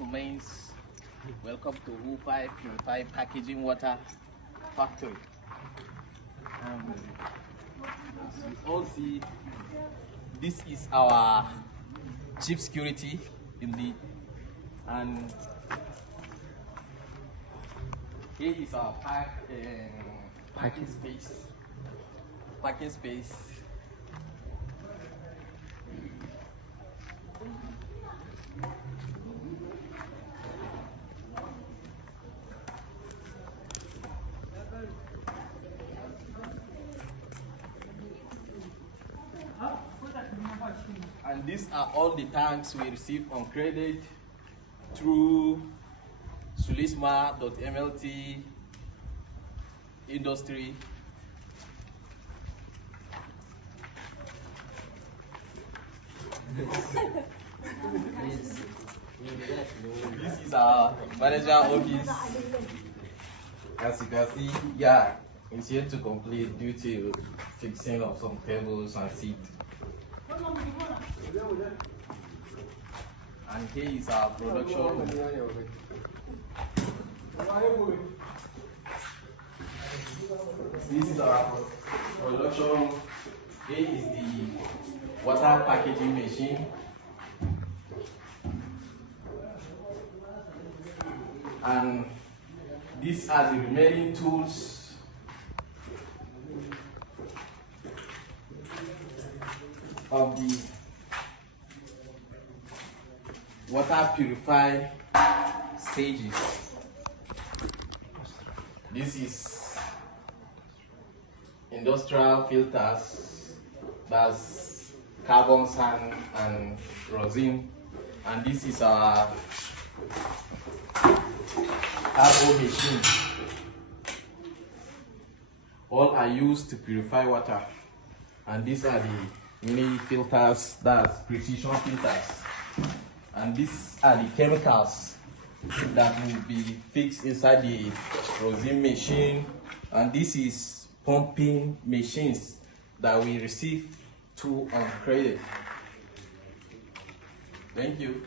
gentlemen, welcome to U5 Purified Packaging Water Factory. As you all see, this is our chief security indeed, and here is our packing space. And these are all the tanks we receive on credit through sulisma.mlt industry. This is our manager office. As you can see, yeah, it's yet to complete due to fixing of some tables and seats. And here is our production room. This is our production room. Here is the water packaging machine. And these are the remaining tools of the water purify stages. This is industrial filters, that's carbon sand and rosin, and this is our turbo machine. All are used to purify water, and these are the mini filters, that's precision filters, and these are the chemicals that will be fixed inside the rosin machine. And this is pumping machines that we receive to on credit. Thank you.